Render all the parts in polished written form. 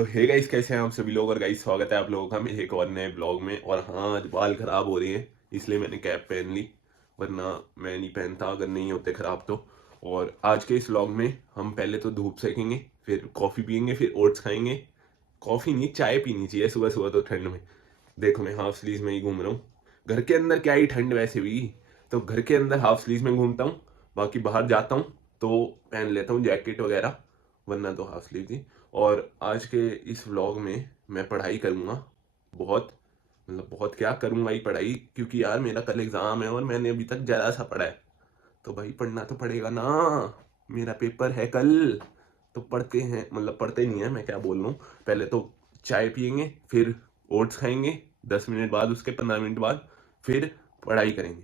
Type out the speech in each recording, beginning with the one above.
तो hey guys, कैसे हैं आप सभी लोग। और गाइस स्वागत है आप लोगों का मेरे एक और नए ब्लॉग में। और हाँ, आज बाल खराब हो रहे हैं इसलिए मैंने कैप पहन ली, वरना मैं नहीं पहनता अगर नहीं होते खराब तो। और आज के इस व्लॉग में हम पहले तो धूप सेकेंगे, फिर कॉफ़ी पियेंगे, फिर ओट्स खाएंगे। कॉफ़ी नहीं, चाय पीनी चाहिए सुबह सुबह तो ठंड में। देखो मैं हाफ स्लीव में ही घूम रहा हूँ। घर के अंदर क्या ही ठंड वैसे भी, तो घर के अंदर हाफ स्लीव में घूमता हूँ। बाकी बाहर जाता हूँ तो पहन लेता हूँ जैकेट वगैरह, वरना तो हाफ स्लीव थी। और आज के इस व्लॉग में मैं पढ़ाई करूँगा बहुत, मतलब बहुत क्या करूँगा ही पढ़ाई, क्योंकि यार मेरा कल एग्ज़ाम है और मैंने अभी तक ज़रा सा पढ़ा है। तो भाई पढ़ना तो पड़ेगा ना, मेरा पेपर है कल। तो पढ़ते हैं, मतलब पढ़ते नहीं है, मैं क्या बोल रहा हूँ। पहले तो चाय पियेंगे, फिर ओट्स खाएंगे, 10 मिनट बाद, उसके 15 मिनट बाद फिर पढ़ाई करेंगे।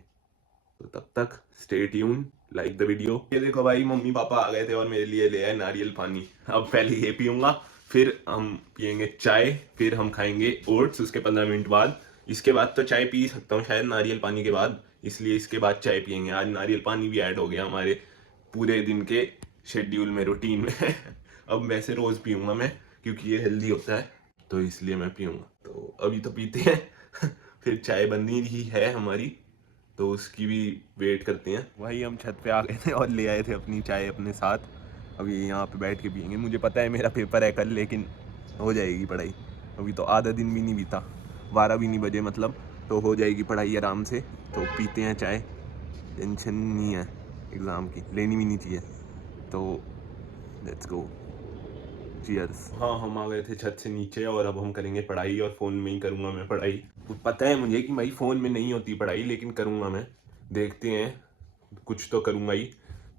तो तब तक stay tune, like the video. ये देखो भाई, मम्मी पापा आ गए थे और मेरे लिए ले आए नारियल पानी। अब पहले ये पीऊंगा, फिर हम पियेंगे चाय, फिर हम खाएंगे ओट्स उसके 15 मिनट बाद। इसके बाद तो चाय पी सकता हूँ शायद नारियल पानी के बाद, इसलिए इसके बाद चाय पियेंगे। आज नारियल पानी भी ऐड हो गया हमारे पूरे दिन के शेड्यूल में, रूटीन में। अब वैसे रोज पीऊंगा मैं, क्योंकि ये हेल्दी होता है, तो इसलिए मैं पीऊंगा। तो अभी तो पीते हैं। फिर चाय बननी ही है हमारी, तो उसकी भी वेट करते हैं। वही हम छत पे आ गए थे और ले आए थे अपनी चाय अपने साथ। अभी यहाँ पे बैठ के पियेंगे। मुझे पता है मेरा पेपर है कल, लेकिन हो जाएगी पढ़ाई। अभी तो आधा दिन भी नहीं बीता, 12 भी नहीं बजे मतलब, तो हो जाएगी पढ़ाई आराम से। तो पीते हैं चाय, टेंशन नहीं है एग्ज़ाम की, लेनी भी नहीं चाहिए। तो लेट्स गो, चीयर्स। हाँ, हम आ गए थे छत से नीचे और अब हम करेंगे पढ़ाई, और फ़ोन में ही करूँगा मैं पढ़ाई। पता है मुझे कि भाई फ़ोन में नहीं होती पढ़ाई, लेकिन करूँगा मैं। देखते हैं, कुछ तो करूँगा ही।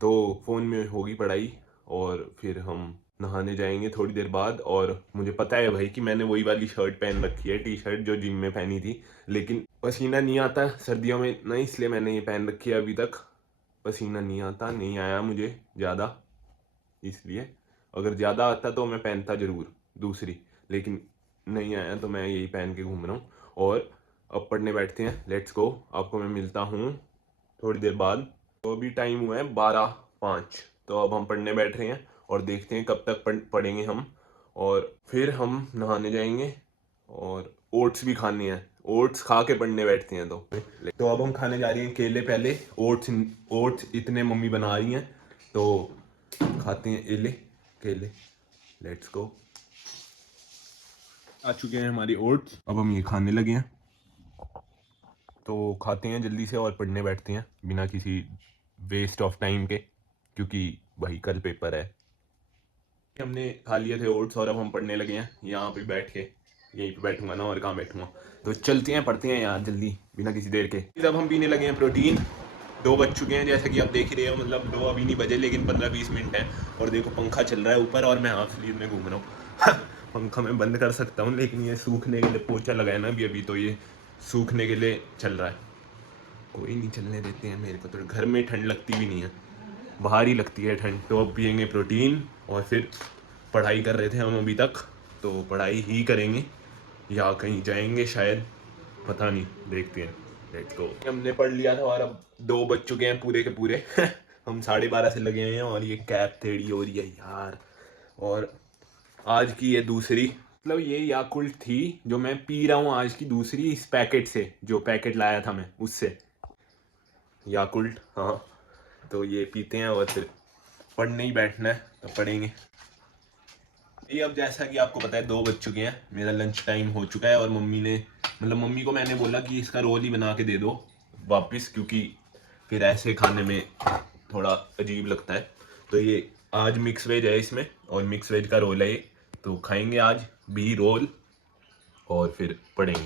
तो फ़ोन में होगी पढ़ाई, और फिर हम नहाने जाएंगे थोड़ी देर बाद। और मुझे पता है भाई कि मैंने वही वाली शर्ट पहन रखी है, टी शर्ट जो जिम में पहनी थी, लेकिन पसीना नहीं आता सर्दियों में ना, इसलिए मैंने ये पहन रखी है। अभी तक पसीना नहीं आता, नहीं आया मुझे ज़्यादा, इसलिए अगर ज़्यादा आता तो मैं पहनता ज़रूर दूसरी, लेकिन नहीं आया तो मैं यही पहन के घूम रहा हूँ। और अब पढ़ने बैठते हैं, लेट्स गो। आपको मैं मिलता हूँ थोड़ी देर बाद। तो अभी टाइम हुआ है 12:05, तो अब हम पढ़ने बैठ रहे हैं और देखते हैं कब तक पढ़ेंगे हम। और फिर हम नहाने जाएंगे और ओट्स भी खाने हैं, ओट्स खा के पढ़ने बैठते हैं। तो अब हम खाने जा रहे हैं केले पहले। ओट्स ओट्स इतने मम्मी बना रही हैं, तो खाते हैं एले केले। Let's go. आ चुके हैं हमारी ओट्स, अब हम ये खाने लगे हैं। तो खाते हैं जल्दी से और पढ़ने बैठते हैं बिना किसी वेस्ट ऑफ टाइम के, क्योंकि वही कल पेपर है। हमने खा लिए थे ओट्स और अब हम पढ़ने लगे हैं यहाँ पे बैठ के। यहीं पे बैठूंगा ना, और कहाँ बैठूंगा। तो चलते हैं, पढ़ते हैं यार जल्दी, बिना किसी देर के। अब हम पीने लगे हैं प्रोटीन। 2 बज चुके हैं जैसा कि आप देख ही रहे हो, मतलब 2 अभी नहीं बजे, लेकिन 15-20 मिनट है। और देखो पंखा चल रहा है ऊपर और मैं हाफ स्लीव में घूम रहा हूँ। पंखा मैं बंद कर सकता हूँ, लेकिन ये सूखने के लिए पोछा लगाया ना अभी तो ये सूखने के लिए चल रहा है। कोई नहीं, चलने देते हैं। मेरे को तो घर में ठंड लगती भी नहीं है, बाहर ही लगती है ठंड। तो अब पियेंगे प्रोटीन और फिर पढ़ाई कर रहे थे हम अभी तक, तो पढ़ाई ही करेंगे या कहीं जाएंगे शायद, पता नहीं, देखते हैं। Let's go. हमने पढ़ लिया था और अब 2 बज चुके हैं पूरे के पूरे। हम 12:30 से लगे हैं और ये कैप टेढ़ी हो रही है यार। और आज की ये दूसरी, मतलब ये याकुल्ट थी जो मैं पी रहा हूँ आज की दूसरी, इस पैकेट से, जो पैकेट लाया था मैं उससे, याकुल्ट। हाँ, तो ये पीते हैं और फिर पढ़ने ही बैठना है, तो पढ़ेंगे। ये अब जैसा कि आपको पता है 2 बज चुके हैं, मेरा लंच टाइम हो चुका है। और मम्मी ने, मतलब मम्मी को मैंने बोला कि इसका रोल ही बना के दे दो वापस, क्योंकि फिर ऐसे खाने में थोड़ा अजीब लगता है। तो ये आज मिक्स वेज है इसमें, और मिक्स वेज का रोल है ये, तो खाएंगे आज भी रोल और फिर पढ़ेंगे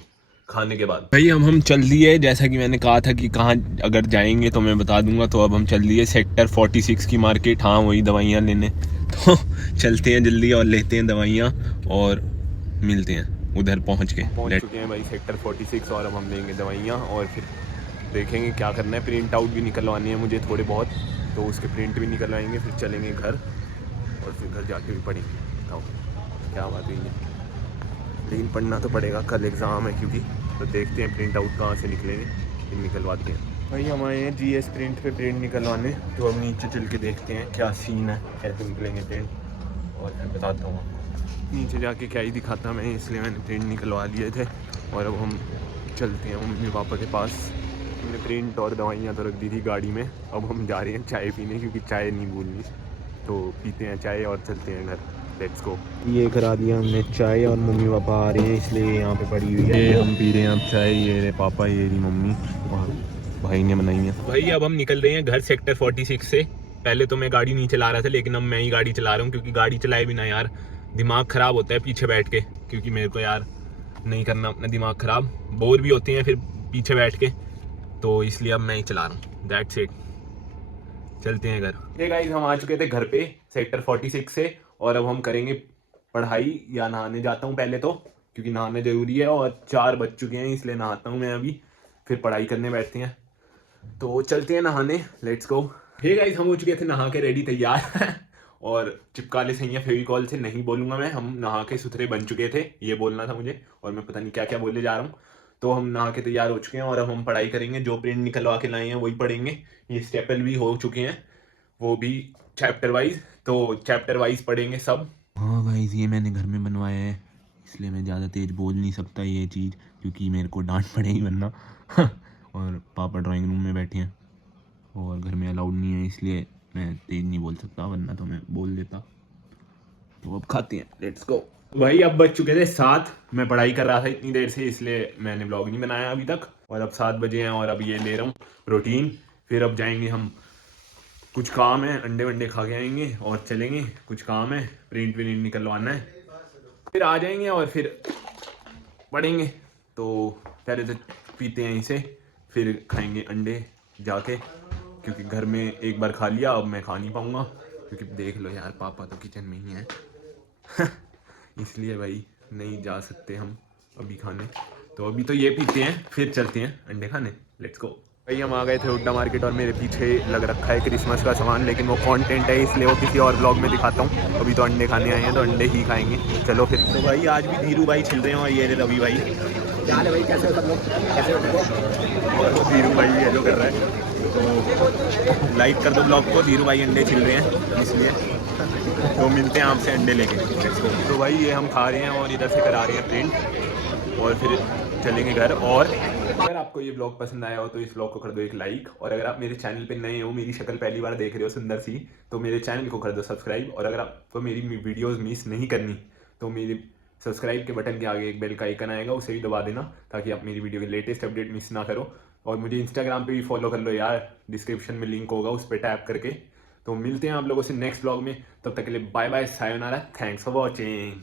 खाने के बाद। भाई हम चल दिए, जैसा कि मैंने कहा था कि कहाँ अगर जाएंगे तो मैं बता दूंगा। तो अब हम चल दिए सेक्टर 46 की मार्केट, हाँ वही दवाइयाँ लेने। तो चलते हैं जल्दी और लेते हैं दवाइयाँ और मिलते हैं उधर पहुँच चुके हैं भाई सेक्टर 46, और अब हम लेंगे दवाइयाँ और फिर देखेंगे क्या करना है। प्रिंट आउट भी निकलवानी है मुझे थोड़े बहुत, तो उसके प्रिंट भी निकलवाएंगे, फिर चलेंगे घर और फिर घर जाके भी पढ़ेंगे। बताओ क्या बात हुई है, लेकिन पढ़ना तो पड़ेगा, कल एग्ज़ाम है क्योंकि। तो देखते हैं प्रिंट आउट कहाँ से निकलेंगे, फिर निकलवाते हैं। भाई हम आए हैं जीएस प्रिंट पे प्रिंट निकलवाने, तो अब नीचे चल के देखते हैं क्या सीन है, कैसे निकलेंगे प्रिंट, और मैं बताता हूँ। नीचे जाके क्या ही दिखाता मैं, इसलिए मैंने प्रिंट निकलवा लिए थे और अब हम चलते हैं मम्मी पापा के पास। हमने प्रिंट और दवाइयाँ तो रख दी थी गाड़ी में, अब हम जा रहे हैं चाय पीने, क्योंकि चाय नहीं भूलनी, तो पीते हैं चाय और चलते हैं घर। Let's go. ये करा दिया हमने चाय और मम्मी पापा आ रहे हैं इसलिए यहाँ पे पड़ी हुई है। ये हम पी रहे हैं अब चाय, ये रे पापा, ये रही मम्मी और भाई ने बनाई है। भाई अब हम निकल रहे हैं घर सेक्टर 46 से। पहले तो मैं गाड़ी नहीं चला रहा था, लेकिन अब मैं ही गाड़ी चला रहा हूँ, क्योंकि गाड़ी चलाए बिना यार दिमाग ख़राब होता है पीछे बैठ के, क्योंकि मेरे को यार नहीं करना अपना दिमाग ख़राब, बोर भी होते हैं फिर पीछे बैठ के, तो इसलिए अब मैं ही चला रहा हूँ। दैट्स इट, चलते हैं घर। ये गाइस हम आ चुके थे घर पे सेक्टर 46 से, और अब हम करेंगे पढ़ाई, या नहाने जाता हूँ पहले तो, क्योंकि नहाना ज़रूरी है, और 4 बज चुके हैं इसलिए नहाता हूँ मैं अभी, फिर पढ़ाई करने बैठते हैं। तो चलते हैं नहाने, लेट्स गो। हे गाइस हम हो चुके थे नहा के रेडी तैयार और चिपका ले सही है फेविकॉल से, नहीं बोलूँगा मैं, हम नहा के सुथरे बन चुके थे, ये बोलना था मुझे, और मैं पता नहीं क्या क्या बोलने जा रहा हूँ। तो हम नहा के तैयार हो चुके हैं और अब हम पढ़ाई करेंगे, जो प्रिंट निकलवा के लाए हैं वही पढ़ेंगे। ये स्टेपल भी हो चुके हैं, वो भी चैप्टर वाइज, तो चैप्टर वाइज पढ़ेंगे सब। हाँ गाइस ये मैंने घर में बनवाया है, इसलिए मैं ज़्यादा तेज़ बोल नहीं सकता ये चीज़, क्योंकि मेरे को डांट पड़ेगी वरना और पापा ड्राइंग रूम में बैठे हैं और घर में अलाउड नहीं है, इसलिए मैं तेज़ नहीं बोल सकता, वरना तो मैं बोल देता। तो अब खाते हैं, लेट्स गो। भाई अब बज चुके थे 7, मैं पढ़ाई कर रहा था इतनी देर से, इसलिए मैंने ब्लॉग नहीं बनाया अभी तक, और अब 7 बजे हैं और अब ये ले रहा हूँ प्रोटीन। फिर अब जाएंगे हम, कुछ काम है, अंडे वंडे खा के आएंगे और चलेंगे, कुछ काम है, प्रिंट विंट निकलवाना है, फिर आ जाएंगे और फिर पढ़ेंगे। तो पहले तो पीते हैं इसे, फिर खाएंगे अंडे जाके, क्योंकि घर में एक बार खा लिया, अब मैं खा नहीं पाऊँगा, क्योंकि देख लो यार पापा तो किचन में ही है इसलिए भाई नहीं जा सकते हम अभी खाने। तो अभी तो ये पीते हैं, फिर चलते हैं अंडे खाने, लेट्स गो। भाई हम आ गए थे हुड्डा मार्केट और मेरे पीछे लग रखा है क्रिसमस का सामान, लेकिन वो कंटेंट है इसलिए वो किसी और ब्लॉग में दिखाता हूँ। अभी तो अंडे खाने आए हैं तो अंडे ही खाएंगे, चलो फिर। तो भाई आज भी धीरू भाई छिल रहे हैं, और ये रवि भाई, क्या हाल है भाई, कैसे हो सब लोग, कैसे हो? और वो धीरू भाई है जो कर रहा है, तो लाइक कर दो ब्लॉग को, धीरू भाई अंडे छिल रहे हैं इसलिए। तो मिलते हैं आपसे अंडे लेके। तो भाई ये हम खा रहे हैं और इधर से करा रहे हैं प्रिंट, और फिर चलेंगे घर। और अगर आपको ये ब्लॉग पसंद आया हो तो इस ब्लॉग को कर दो एक लाइक, और अगर आप मेरे चैनल पे नए हो, मेरी शक्ल पहली बार देख रहे हो सुंदर सी, तो मेरे चैनल को कर दो सब्सक्राइब, और अगर आपको मेरी वीडियोस मिस नहीं करनी तो मेरे सब्सक्राइब के बटन के आगे एक बेल का आइकन आएगा, उसे भी दबा देना, ताकि आप मेरी वीडियो के लेटेस्ट अपडेट मिस ना करो। और मुझे इंस्टाग्राम पे भी फॉलो कर लो यार, डिस्क्रिप्शन में लिंक होगा, उस पर टैप करके। तो मिलते हैं आप लोगों से नेक्स्ट ब्लॉग में, तब तक के लिए bye bye, sayonara, thanks for watching.